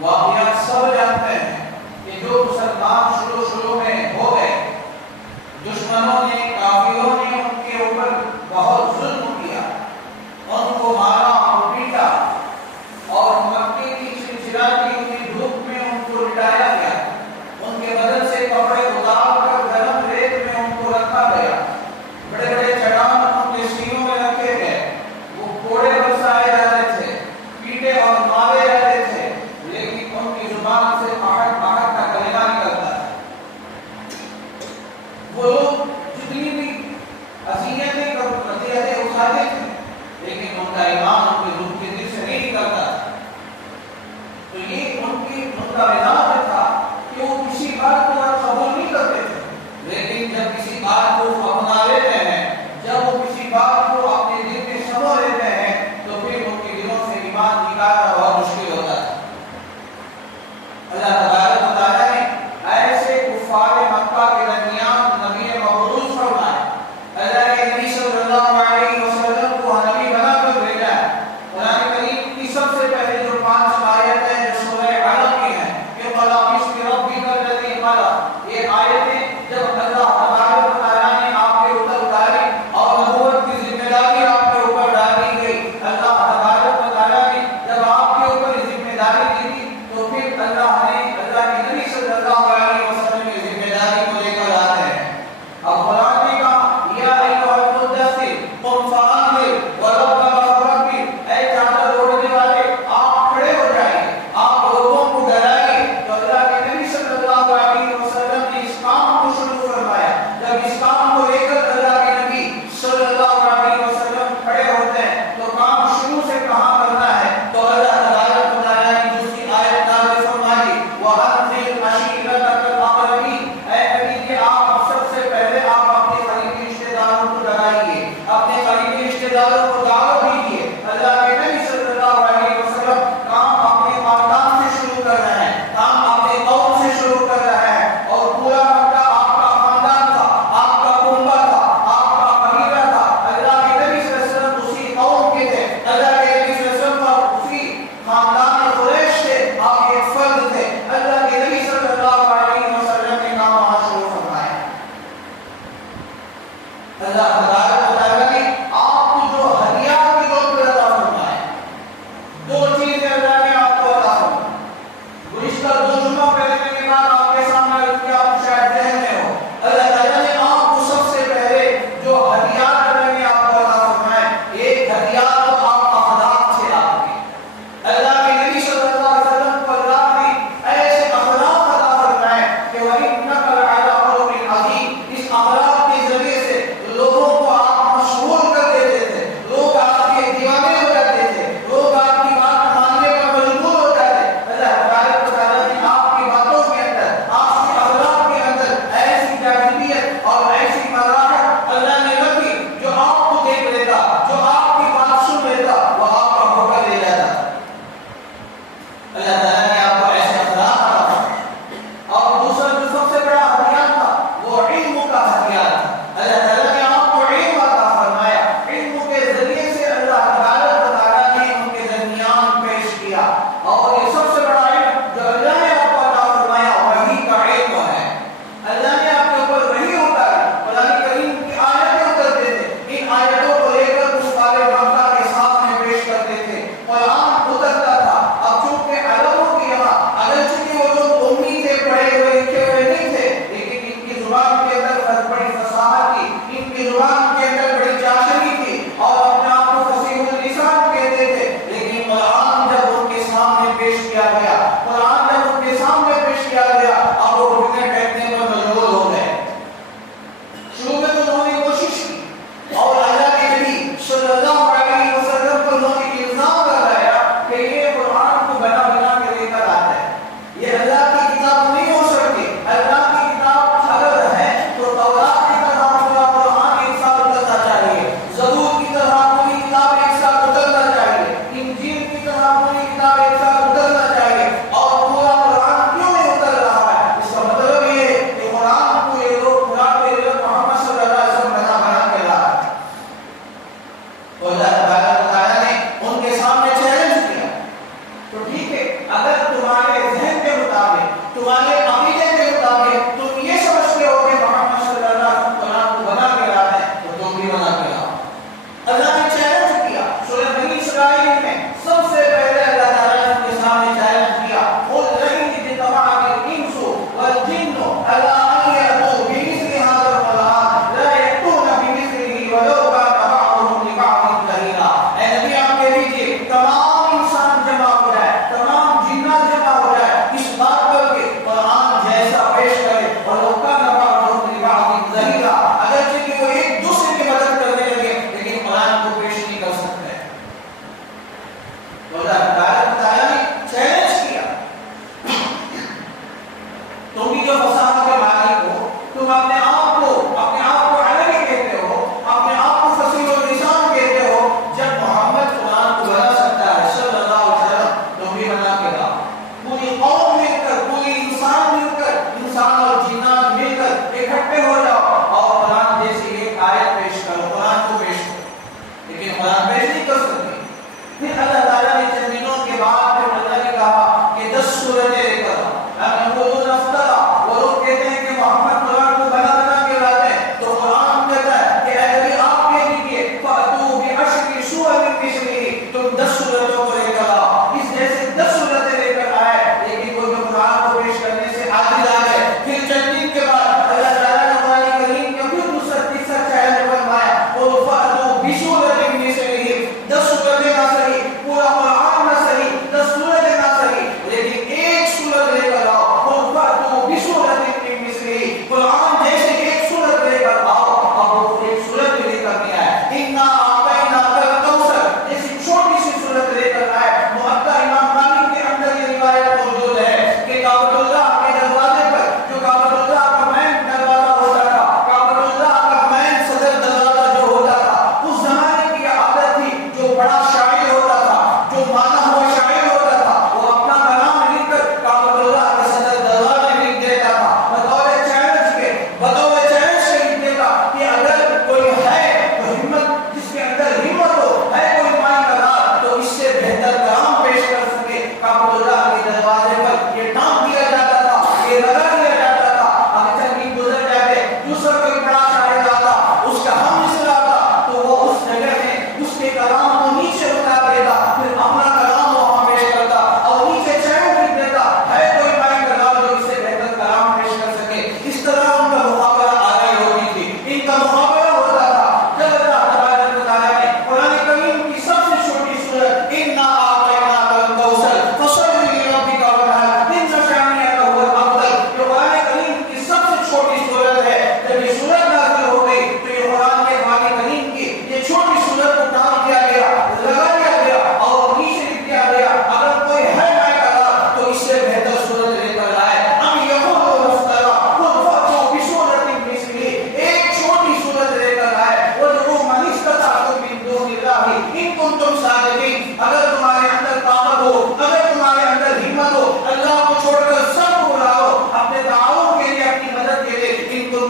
واقعات سب جانتے ہیں کہ جو مسلمان جب اللہ تبارک و تعالیٰ نے آپ کے اوپر اتاری اور نبوت کی ذمہ داری آپ کے اوپر ڈالی گئی، اللہ تبارک و تعالیٰ نے جب آپ کے اوپر ذمہ داری دی تھی تو پھر اللہ کے نبی صلی اللہ علیہ وسلم کی ذمہ داری کو لے کر آتے ہیں۔ اب قرآن نے کہا یا ایھا المدثر قم فانذر وربک فکبر، اے چادر اوڑھنے والے آپ کھڑے ہو جائیں، آپ لوگوں کو ڈرائیں۔ تو اللہ کے نبی صلی اللہ علیہ وسلم نے اس کام کو شروع فرمایا۔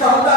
14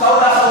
1400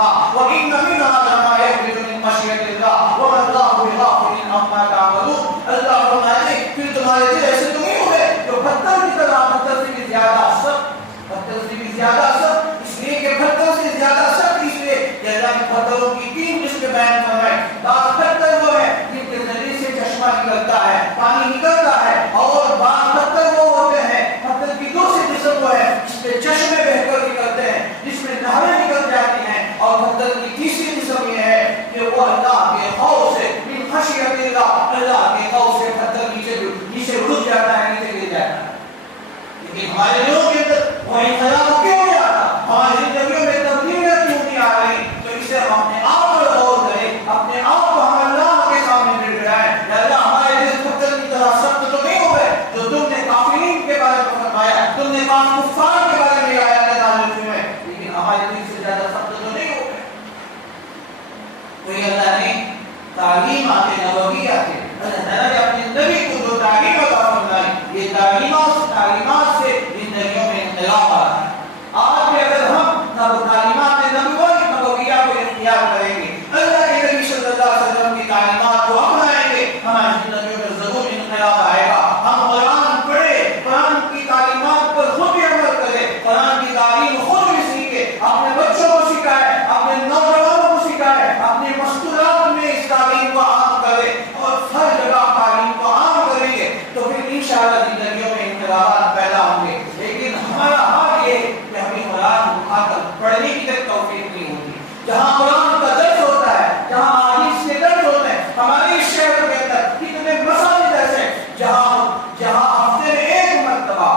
الماء وإن منها لما يخرج من خشية الله وما الله بغافل عما تعملون. اللہ فرماتے ہیں پھر تمہارے دل ایسے تو نہیں ہوئے جو پتھر کی طرح، پتھر سے بھی زیادہ سخت، پتھر سے بھی زیادہ سخت، اس لیے کہ پتھر سے زیادہ سخت اس لیے کہ اللہ نے پتھروں کی 3 قسم بیان فرمائے. بعض پتھر وہ ہے جن کے ذریعے سے چشمہ نکلتا ہے، پانی نکلتا ہے، اور بعض پتھر وہ ہوتے ہیں، پتھر کی دوسری قسم وہ ہے جس میں چشمے بہ کر نکلتے ہیں، جس میں نہریں نکل جاتی ہیں. اور پتھر کی تیسری قسم یہ ہے کہ وہ اللہ کے خوف سے، من خشیت اللہ، اللہ کے خوف سے پتھر نیچے رک جاتا ہے، نیچے گر جاتا ہے. لیکن ہمارے لوگوں کے اندر وہ انقلاب کیوں نہیں آتا؟ ہماری زندگیوں میں تبدیلیاں کیوں نہیں آ رہی؟ تو اسے ہم اپنے آپ پر غور کریں، اپنے آپ کو ہم اللہ کے سامنے گر گرائیں. اللہ ہمارے دل پتھر کی طرح سخت تو نہیں ہو گئے جو تم نے کافرین کے بارے میں فرمایا، تم نے کفار کے بارے میں آیات نازل کی ہے، لیکن ہمارے دل سے زیادہ سخت تو نہیں ہو گئے. کوئی اللہ نے تعلیمات نبویہ کے اللہ تعالیٰ نے اپنے نبی کو جو تعلیم عطا فرمائی، یہ تعلیمات سے زندگیوں میں انقلاب آتا ہے. آج بھی اگر ہم تعلیمات نبویہ کو اختیار کریں گے، اللہ کے نبی صلی اللہ علیہ وسلم کی تعلیمات کو اپنائیں گے، ہماری زندگیوں میں ضرور انقلاب آئے گا. ہم قرآن پڑھیں، قرآن کی تعلیمات پر خود بھی عمل کریں، قرآن کی تعلیم خود بھی سیکھیں، اپنے بچوں کو سکھائیں، اپنے نوجوانوں کو سکھائیں، اپنے مستورات میں اس تعلیم کو عام کریں، اور ہر جگہ تعلیم کو عام کریں گے تو پھر انشاءاللہ زندگیوں میں انقلابات پیدا ہوں گے. لیکن ہمارا حال یہ کہ ہمیں قرآن اٹھا کر پڑھنے کی توفیق نہیں ہوتی. جہاں قرآن کا درس ہوتا ہے، جہاں احادیث کے درس ہوتے ہیں، ہمارے اس شہر کے اندر کتنے مساجد ایسے جہاں ہفتے میں ایک مرتبہ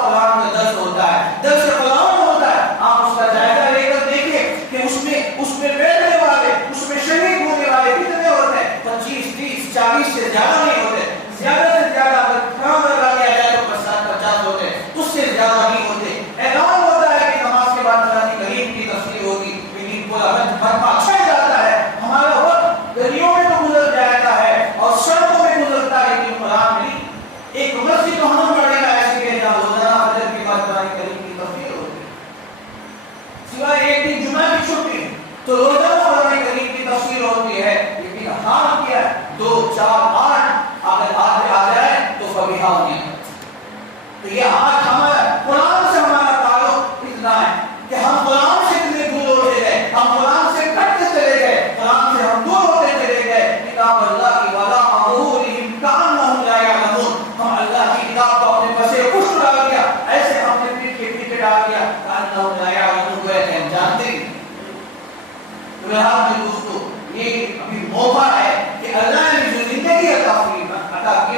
قرآن کا درس ہوتا ہے، درس قرآن ہوتا ہے. آپ اس کا جائزہ لے کر دیکھیں کہ اس میں بیٹھنے والے، اس میں شریک ہونے والے کتنے ہوتے ہیں؟ 25 30 40 سے زیادہ نہیں ہوتے. زیادہ سے زیادہ اگر کام لگا دیا جائے تو 50 ہوتے ہیں، اس سے زیادہ نہیں ہوتے. اعلان ہوتا ہے کہ نماز کے بعد قرآن کریم کی تفسیر ہوگی، لیکن پورا بھرپا چھڑ جاتا ہے. ہمارا وقت گلیوں میں تو گزر جاتا ہے اور سڑکوں میں گزرتا ہے، لیکن قرآن میں نہیں. ایک مسجد تو ہم پڑھنے کا ایسے کہ جہاں روزانہ فجر کے بعد قرآن کریم کی تفسیر ہوتی ہے، سوائے ایک دن جمعہ کی چھٹی تو روزانہ قرآن کریم کی تفسیر ہوتی ہے. لیکن حال کیا ہے؟ 2 4 8 اگر آج آ جائے تو فبیہا ہونے. تو یہ آج ہمارا قرآن سے ہمارا تعلق اتنا ہے کہ ہم قرآن سے اتنے دور ہوتے گئے، ہم قرآن سے کٹتے چلے گئے، قرآن سے ہم دور ہوتے چلے گئے. کتاب اللہ کی ولا امرهم کانهم لا یعلمون. ہم اللہ کی کتاب کو اپنے پسے پشت ڈال دیا، ایسے ہم نے پیٹ کے پیچھے ڈال دیا، کانهم لا یعلمون کو ہم جانتے نہیں. میرے دوستو، یہ ابھی موقع ہے کہ اللہ نے جو زندگی عطا کی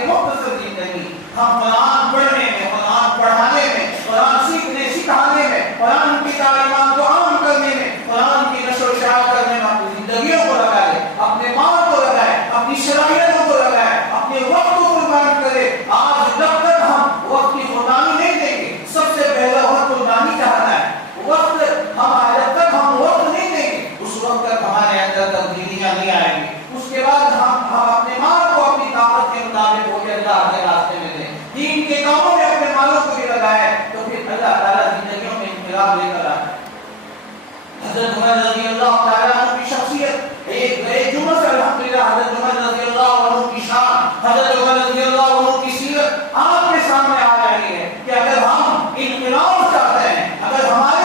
مختصر زندگی، ہم قرآن پڑھنے میں، قرآن پڑھانے میں، قرآن سیکھنے سکھانے میں، قرآن کی تعلیمات کو عام کرنے میں، قرآن کی نشر و اشاعت کرنے میں اپنی زندگیوں کو لگائے، اپنے مال کو لگائے، اپنی صلاحیتوں کو لگائے، اپنے وقت کو قربان کرے. آج جب تک ہم وقت کی قربانی نہیں دیں گے، سب سے پہلا وقت قربانی چاہتا ہے. وقت جب تک ہم وقت نہیں دیں گے، اس وقت تک ہمارے اندر تبدیلیاں نہیں آئیں گی. اس کے بعد ہم اپنے مال کو اپنی طاقت کے مطابق ہو کے اللہ کے راستے میں دیں، دین کے کاموں میں اپنے مالوں کو بھی لگائے، تو پھر اللہ تعالیٰ زندگیوں میں انقلاب لے کر آئے. حضرت عمر رضی اللہ تعالیٰ عنہ کی شخصیت ایک جمعہ سے الحمدللہ حضرت عمر رضی اللہ عنہ کی شان، حضرت عمر رضی اللہ عنہ کی سیرت آپ کے سامنے آ رہی ہے کہ اگر ہم انقلاب چاہتے ہیں، اگر ہمارے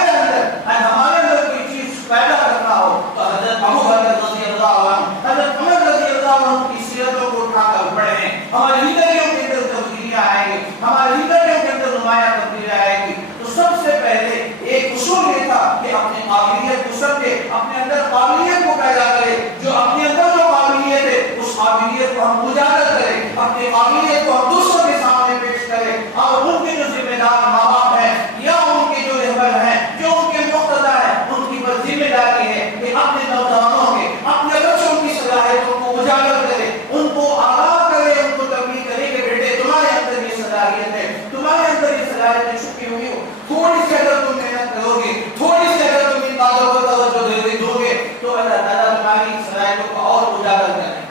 اندر کوئی چیز پیدا کرنا ہو تو حضرت ابو بکر رضی اللہ عنہ، حضرت عمر رضی اللہ عنہ کی سیرتوں کو اٹھا کر پڑھیں. ہماری زندگیوں کے اندر تبدیلیاں آئیں گی، ہماری زندگیوں کے اندر نمایاں تبدیلیاں آئیں گی. تو سب سے پہلے ایک اصول یہ تھا کہ اپنی قابلیت کو سمجھے، اپنے اندر قابلیت کو پیدا کرے. جو اپنے اندر جو قابلیت ہے اس قابلیت کو ہم اجاگر کریں، اپنی قابلیت کو ہم دوسروں کے سامنے پیش کریں. اور ان کے جو ذمہ دار ماں باپ ہیں یا ان کے جو رہبر ہیں، جو ان کے مقتدی ہیں، ان کی بس ذمہ داری ہے کہ اپنے نوجوانوں کے، اپنے بچوں کی صلاحیتوں کو اجاگر کرے، ان کو آگاہ کرے، ان کو تبلیغ کرے کہ بیٹے تمہارے اندر یہ صلاحیت ہے، تمہارے اندر یہ صلاحیتیں چھپی ہوئی ہو. تھوڑی سی اگر تم محنت کرو گے، تھوڑی سی اگر تم ان باتوں کو توجہ دو گے تو اللہ تعالیٰ تمہاری صلاحیتوں کو اور اجاگر کرے.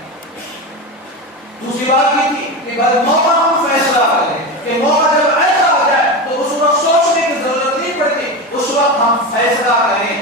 دوسری بات یہ تھی کہ بس موقع ہم فیصلہ کریں کہ موقع جب ایسا ہو جائے تو اس وقت سوچنے کی ضرورت نہیں پڑتی، اس وقت ہم فیصلہ کریں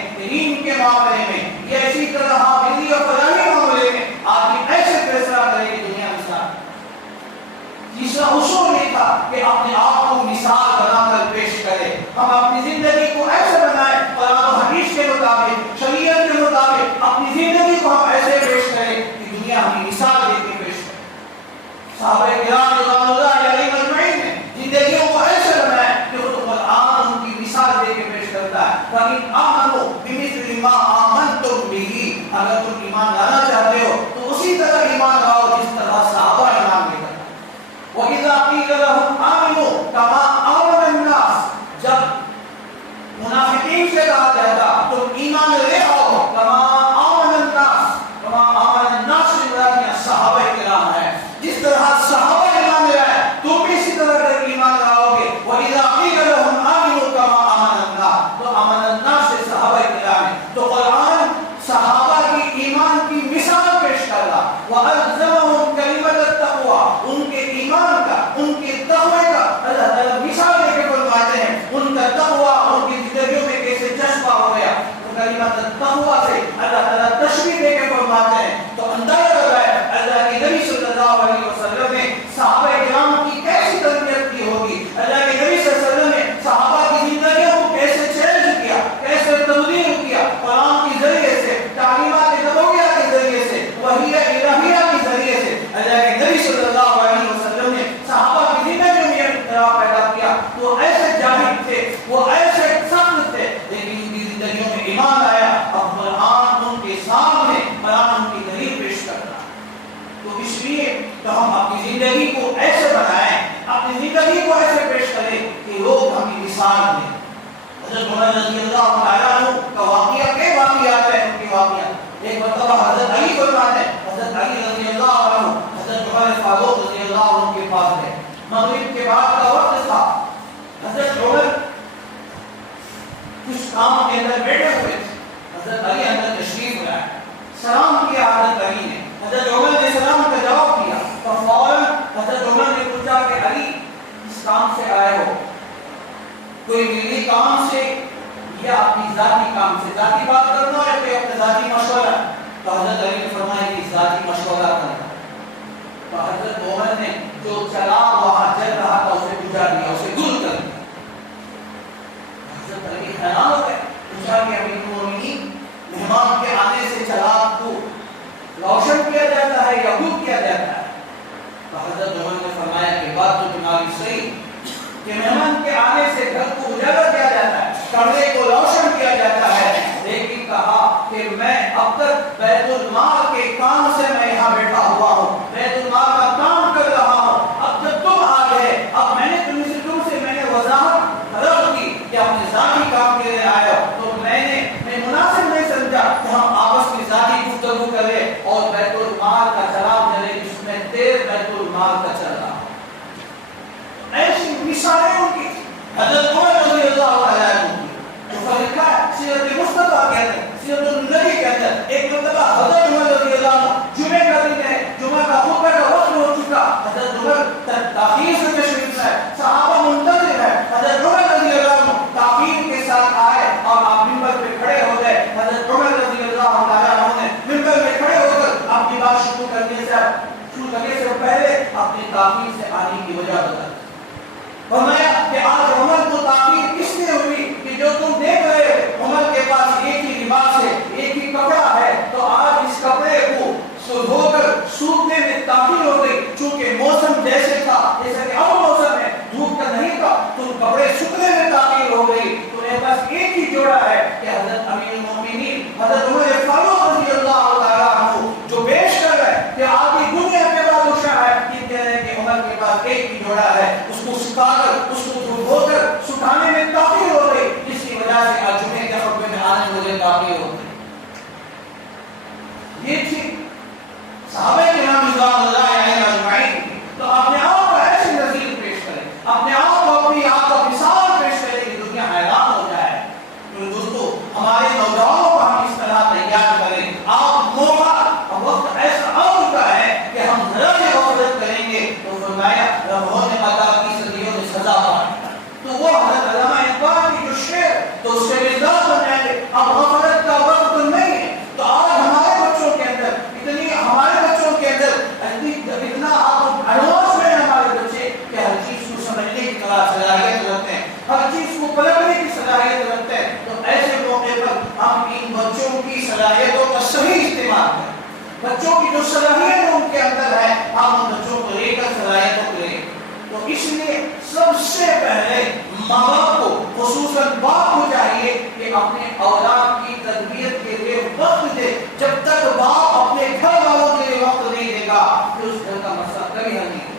فَإِنْ آمَنُوا بِمِثْلِ مَا آمَنْتُمْ بِهِ، اگر تم ایمان لانا چاہتے ہو تو اسی طرح ایمان لاؤ جس طرح صحابہ ایمان لے کر. وَإِذَا قِيلَ لَهُمْ آمِنُوا كَمَا آمَنَ النَّاسُ، جب منافقین سے کہا جاتا تم ایمان لے آؤ، کما آمن الناس، کما آمن الناس صحابہ کرام ہے، جس طرح صحابہ ایمان لے آئے تم بھی اسی طرح کر ایمان لاؤ گے. وَإِذَا قِيلَ لَهُمْ آمِنُوا كَمَا آمَنَ النَّاسُ، تو آمن الناس سے صحابہ کرام ہے. تو قرآن صحابہ کی ایمان کی مثال پیش کر رہا. وَأَلْزَمَهُمْ كَلِمَةَ التَّقْوَىٰ، ان کے ایمان کا، ان کے تقوی کا اللہ تعالیٰ مثال دے کے فرماتے ہیں ان کا تقوی ان کی زندگیوں میں کیسے جذبہ ہو گیا. کلمۃ التقوی سے اللہ تعالیٰ تشبیہ دے کے فرماتے ہیں. تو اندازہ لگا ہے اللہ کے نبی صلی اللہ علیہ وسلم نے صحابہ کرام کی کیسی تربیت کی ہوگی، اللہ کے نبی صلی اللہ علیہ وسلم نے صحابہ کی زندگیوں کو کیسے چینج کیا، کیسے تبدیل کیا، قرآن کے ذریعے سے، تعلیمات نبویہ کے ذریعے سے، وحی الہیہ کے ذریعے سے اللہ کے نبی صلی اللہ علیہ وسلم نے صحابہ کی زندگیوں میں انقلاب پیدا کیا. وہ ایسے جاہد تھے، وہ ایسے سخت تھے، لیکن ان کی زندگیوں میں ایمان آیا. اب قرآن ان کے سامنے قرآن ان کی دلیل پیش کرتا. تو اس لیے تو ہم اپنی زندگی کو ایسے بنائیں، اپنی زندگی کو ایسے پیش کریں کہ لوگ ہمیں مثال دیں. حضرت عمر رضی اللہ تعالیٰ عنہ کا واقعہ کے واقعات ہیں، ان کے واقعات. ایک مرتبہ حضرت علی فرماتے ہیں، حضرت علی رضی اللہ عنہ حضرت عمر فاروق رضی اللہ عنہ کے پاس گئے. مغرب کے بعد کا وقت تھا. حضرت عمر کچھ کام کے اندر بیٹھے ہوئے تھے. حضرت علی اندر تشریف لائے، سلام کیا حضرت علی نے. حضرت عمر نے سلام کا جواب دیا تو فوراً حضرت عمر نے پوچھا کہ علی اس کام سے آئے ہو، کوئی میری کام سے یا اپنی ذاتی کام سے، ذاتی بات کرنا ہے کہ اپنا ذاتی مشورہ؟ تو حضرت علی نے فرمایا کہ ذاتی مشورہ کرنا. تو حضرت عمر نے جو چراغ وہاں جل رہا تھا اسے بجھا دیا، اسے دور کر دیا. حضرت علی حیران ہو گئے، پوچھا کہ امیر المومنین مہمان کے آنے سے چراغ کو روشن کیا جاتا ہے یا دور کیا جاتا ہے؟ تو حضرت عمر نے فرمایا کہ بات تو تمہاری صحیح کہ مہمان کے آنے سے گھر کو اجاگر کیا جاتا ہے، کمرے کو روشن کیا جاتا ہے، لیکن کہا کہ میں اب تک بیت المال کے کام سے میں یہاں بیٹھا ہوا ہوں، بیت المال کا کام کر رہا ہوں. اب جب تم آ گئے، اب میں نے تم سے میں نے وضاحت طلب کی کہ اپنے ذاتی کام کے لیے آئے ہو، تو میں مناسب نہیں سمجھا کہ ہم آپس میں ذاتی گفتگو کریں اور بیت المال کا چراغ جلے جس میں تیل بیت المال کا چل رہا. ایسی مثالیں ان کی حضرت عمر رضی اللہ عنہ جو فرقہ سیرت مصطفیٰ کہتے ہیں، سیرت النبی کہتے ہیں. ایک مرتبہ حضرت عمر رضی اللہ عنہ جمعہ کا دن ہے، جمعہ کا خطبہ کا وقت ہو چکا، حضرت عمر تاخیر سے تشریف لائے، صحابہ منتظر ہے. حضرت عمر رضی اللہ عنہ تاخیر کے ساتھ آئے اور آپ منبر پہ کھڑے ہو گئے. حضرت عمر رضی اللہ عنہ نے منبر پہ کھڑے ہو کر اپنی بات شروع کرنے سے پہلے اپنی تاخیر سے آنے کی وجہ بتائی. فرمایا کہ آج عمر کو تاخیر کس لیے ہوئی کہ جو تم دیکھ رہے ہو عمر کے پاس ایک ہی لباس ہے، ایک ہی کپڑا ہے، تو آج اس کپڑے کو دھو کر سوکھنے میں تاخیر ہو گئی. چونکہ موسم جیسے تھا، جیسا کہ اب موسم ہے، دھوپ کا نہیں تھا، تو کپڑے سوکھنے میں تاخیر ہو گئی. تو میرے پاس ایک ہی جوڑا ہے کہ حضرت امیر المومنین حضرت عمر فاروق رضی اللہ تعالیٰ عنہ جو پیش کر رہے کہ آدھی دنیا کے بادشاہ ہے، یہ کہہ رہے کہ عمر کے پاس ایک ہی جوڑا ہے، اس کو سکھا کر اس کو دھو کر سکھانے میں تاخیر ہو گئی، جس کی وجہ سے آج جمعے کے خطبے میں آنے مجھے تاخیر ہو گئی. یہ تھی صحابہ کرام رضوان اللہ علیہم اجمعین. تو اپنے آپ کو ایسی نظیر پیش کریں، اپنے آپ کو اپنی آپ کو مثال پیش کریں کہ دنیا حیران ہو جائے. تو دوستو ہمارے نوجوانوں کو ہم اس طرح تیار کریں. آپ موقع وقت ایسا آ چکا ہے کہ ہم ذرا بھی غفلت کریں گے تو فرمایا ربوں نے عطا کی صدیوں میں سزا پائے. تو وہ حضرت علامہ اقبال کی جو شعر تو اس سے مزاج بن جائیں گے. اب غفلت کا وقت نہیں ہے. تو آج ہمارے بچوں کے اندر اتنا آپ ایڈوانس میں ہمارے بچے کہ ہر چیز کو سمجھنے کی صلاحیت رکھتے ہیں، ہر چیز کو پلٹنے کی صلاحیت رکھتے ہیں. تو ایسے موقع پر ہم ان بچوں کی صلاحیتوں کا صحیح استعمال کریں. بچوں کی جو صلاحیت ان کے اندر ہے ہم ان بچوں کو لے کر صلاحیتوں کو لیں. تو اس لیے سب سے پہلے ماں باپ کو، خصوصاً باپ کو چاہیے کہ اپنے اولاد کی تربیت کے لیے وقت دے. جب تک باپ اپنے گھر والوں کے لیے وقت نہیں دے گا پھر اس گھر کا مسئلہ کبھی حل نہیں ہوگا.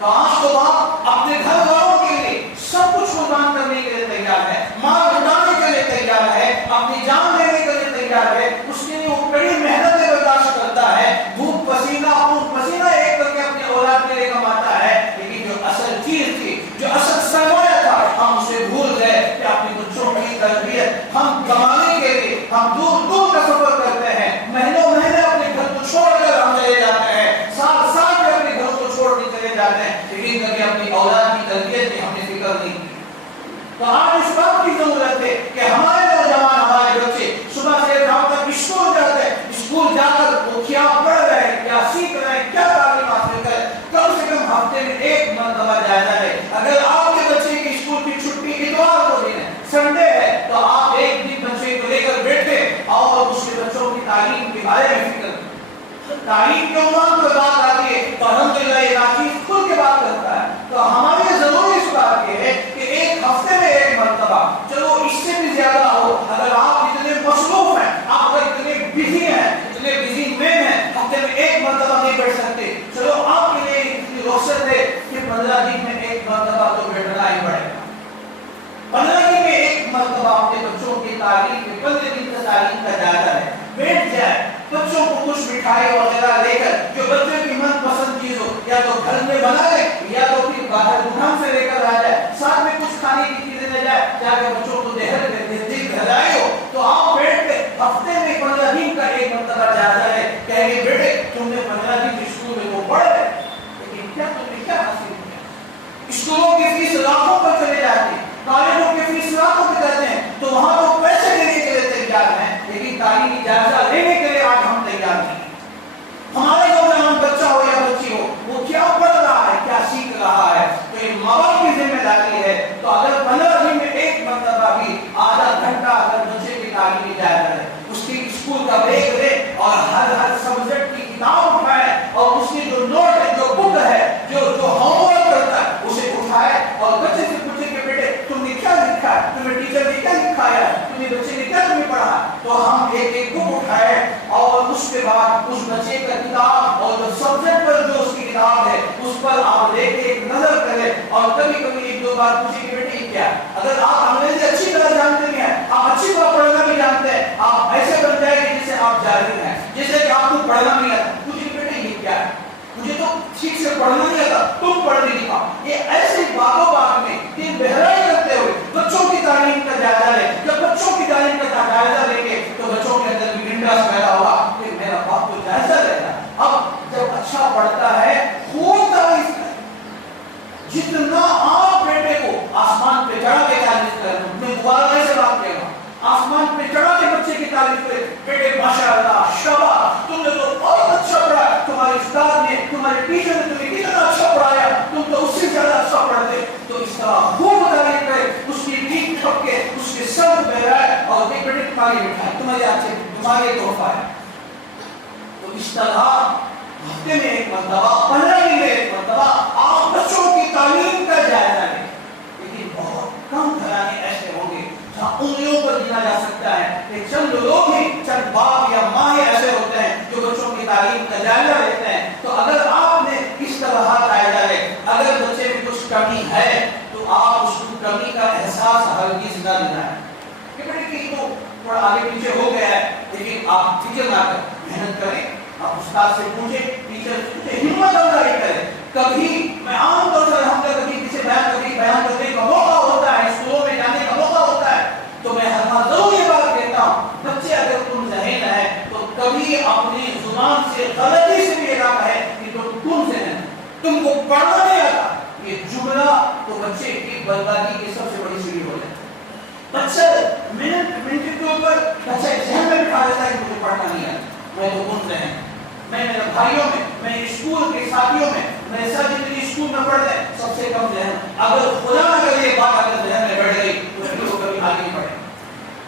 تو آج تو باپ اپنے گھر والوں کے لیے سب کچھ قربان کرنے کے لیے تیار ہے، مال لٹانے کے لیے تیار ہے، اپنی جان دینے کے لیے تیار ہے. اس کے لیے وہ بڑی محنتیں برداشت کرتا ہے، دھوپ پسینہ خون پسینہ ایک کر کے اپنے اولاد کے لیے کماتا ہے. لیکن جو اصل چیز تھی، جو اصل سرمایہ تھا، ہم اسے بھول گئے کہ اپنے بچوں کی تربیت ہم کمانے کے لیے ہم دور دور کا سفر کرتے ہیں، مہینوں مہینے اپنے گھر کو چھوڑ کر ہم چلے جاتے ہیں، سال سال میں اپنے گھر کو چھوڑ کے چلے جاتے ہیں، لیکن کبھی اپنی اولاد کی تربیت کی ہم نے فکر نہیں کی. تو آج اس بات کی ضرورت ہے کہ ہمارے نوجوان، ہمارے بچے صبح سے شام تک اسکول جاتے ہیں، اسکول جا کر وہ کیا پڑھ رہے ہیں، کیا سیکھ رہے ہیں، کیا تعلیم حاصل کر، کم سے کم ہفتے میں ایک مرتبہ جائزہ لے. اگر آپ کے بچے کی اسکول کی چھٹی اتوار کو دن ہے، سنڈے ہے، تو آپ ایک دن بچے کو لے کر بیٹھے اور اس کے بچوں کی تعلیم کے بارے میں فکر کریں. تعلیم کے عنوان پر بات آتی ہے تو الحمدللہ یہ ناچیز کھل کے بات کرتا ہے. تو ہمارے لیے ضروری اس بات یہ ہے کہ ایک ہفتے میں ایک مرتبہ، چلو اس سے بھی زیادہ ہو، اگر آپ اتنے مصروف ہیں، آپ اگر اتنے بزی ہیں، اتنے بزی مین ہیں، ہفتے میں ایک مرتبہ نہیں بیٹھ سکتے، چلو آپ کے لیے اتنی رخصت ہے کہ 15 دن میں ایک مرتبہ تو بیٹھنا ہی پڑے گا. 15 دن میں ایک مرتبہ اپنے بچوں کی تعلیم کے 15 دن کا تعلیم کا جائزہ ہے، بیٹھ جائے، بچوں کو کچھ مٹھائی وغیرہ لے کر جو بچے کی من پسند چیز ہو، یا تو گھر میں بنا لے یا تو پھر باہر دکان سے لے کر آ جائے، ساتھ میں کچھ کھانے کی چیزیں لے جائے تاکہ بچوں کو نزدیک گھرائی ہو. تو آپ بیٹھ کے ہفتے میں 15 دن کا ایک مرتبہ جائزہ ہے، کہیں گے بیٹے تم نے 15 دن اسکول میں تو پڑھ رہے لیکن کیا تم نے کیا حاصل کیا؟ اسکولوں کی فیس لاکھوں پر چلے جاتے ہیں، کالجوں کی فیس لاکھوں پہ جاتے ہیں، تو وہاں تو پیسے دینے کے لیے تیار ہیں لیکن تعلیمی جائزہ لینے کے لیے آج ہم تیار نہیں. ہمارے نوجوان بچہ ہو یا بچی ہو، وہ کیا پڑھ رہا ہے، کیا سیکھ رہا ہے، تو یہ ماں باپ کی ذمہ داری ہے. تو اگر 15 دن میں ایک مرتبہ بھی آدھا گھنٹہ اگر بچے کی تعلیمی جائزہ ہے، اس کی اسکول کا بیگ لے اور ہر سبجیکٹ کی کتاب اٹھائے اور اس کی جو نوٹ ہے، جو بک ہے، جو ہوم ورک کرتا ہے اسے اٹھائے اور بچے سے پوچھے کہ بیٹے تم نے کیا لکھا ہے، تمہیں ٹیچر نے کیا لکھایا ہے، تمہیں بچے نے کیا تمہیں پڑھا. تو ہم ایک ایک بک اٹھائے اور اس کے بعد اس بچے کا کتاب اور جو سبجیکٹ پر جو اس کی کتاب ہے اس پر آپ لے کے ایک نظر کریں اور کبھی کبھی ایک دو بار پوچھیں کہ بیٹے کیا. اگر آپ انگریزی اچھی طرح جانتے ہیں، آپ اچھی طرح پڑھنا بھی جانتے ہیں، آپ ایسے بن جائیں گے جیسے آپ جاہل ہیں، جیسے کہ آپ کو پڑھنا نہیں آتا. پوچھیں کہ بیٹے یہ کیا ہے، مجھے تو ٹھیک سے پڑھنا نہیں آتا، تم پڑھ نہیں پاؤ. یہ ایسی باتوں بات میں دل بہرائی کرتے ہوئے بچوں کی تعلیم کا جائزہ لے. جب بچوں کی تعلیم کا جائزہ لیں گے تو بچوں کے اندر بھی انٹرسٹ پیدا ہوگا کہ میرا باپ تو جائزہ لیتا ہے. اب جب اچھا پڑھتا ہے خوب تعریف کریں. جتنا آپ بیٹے کو آسمان پہ چڑھا کے تعریف کریں، میں دوبارہ ایسے بات کہہ رہا ہوں، آسمان پہ چڑھا کے بچے کی تعریف کرے، بیٹے ماشاءاللہ شاباش تم نے تو بہت اچھا پڑھا، تمہارے استاد نے، تمہارے ٹیچر نے تمہیں کتنا اچھا پڑھایا، تم تو اس سے زیادہ اچھا پڑھتے. تو اس طرح خوب تعریف کرے، اس کی پیٹھ ٹھپ کے اس کے سر بہرائے اور دیکھ بیٹے تمہاری مٹھائی تمہارے اچھے تمہارے تحفہ ہے. تو اس طرح ہفتے میں ایک مرتبہ، 15 دن میں ایک مرتبہ آپ بچوں کی تعلیم کا جائزہ لیں. لیکن بہت کم گھرانے ایسے ہوں گے جہاں انگلیوں پر گنا جا سکتا ہے کہ چند لوگ ہی، چند باپ یا ماں ہی ایسے ہوتے ہیں جو بچوں کی تعلیم کا جائزہ لیتے ہیں. تو اگر آپ نے اس طرح جائزہ لے، اگر بچے میں کچھ کمی ہے تو آپ اس کو کمی کا احساس ہرگز نہ دلائیں کہ بیٹے تو تھوڑا آگے پیچھے ہو گیا ہے، لیکن آپ فکر نہ کریں، محنت کریں، آپ استاد سے پوچھیں، ٹیچر سے پوچھیں، ہمت افزائی کریں. کبھی میں عام طور سے ہم کبھی کسی بیان کرنے کا موقع ہوتا ہے، اسکولوں میں جانے کا موقع ہوتا ہے، تو میں ہر بار ضرور یہ بات کہتا ہوں، بچے اگر تم ذہین ہے تو کبھی اپنی زبان سے غلطی سے بھی یہ کہا ہے کہ تم ذہین، تم کو پڑھنا نہیں آتا، یہ جملہ تو بچے کی بربادی کی سب سے بڑی سیڑھی ہو جاتی ہے. بچہ منٹ کے اوپر بچہ ذہن میں بٹھا دیتا ہے کہ مجھے پڑھنا نہیں آتا، میں تو کون ذہن، میں میرے بھائیوں میں، میں اسکول کے ساتھیوں میں، میں سب جتنی اسکول میں پڑھتے ہیں سب سے کم ذہن. اگر خدا اگر یہ بات اگر ذہن میں بیٹھ گئی تو پھر وہ کبھی آگے نہیں بڑھے.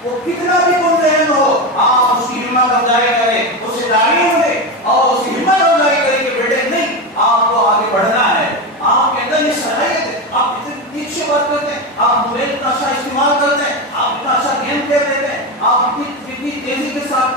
وہ کتنا بھی کم ذہن ہو، آپ اس کی ہمت افزائی کریں، اسے تعلیم دیں اور اس کی ہمت افزائی کریں کہ بیٹے نہیں آپ کو آگے بڑھنا ہے.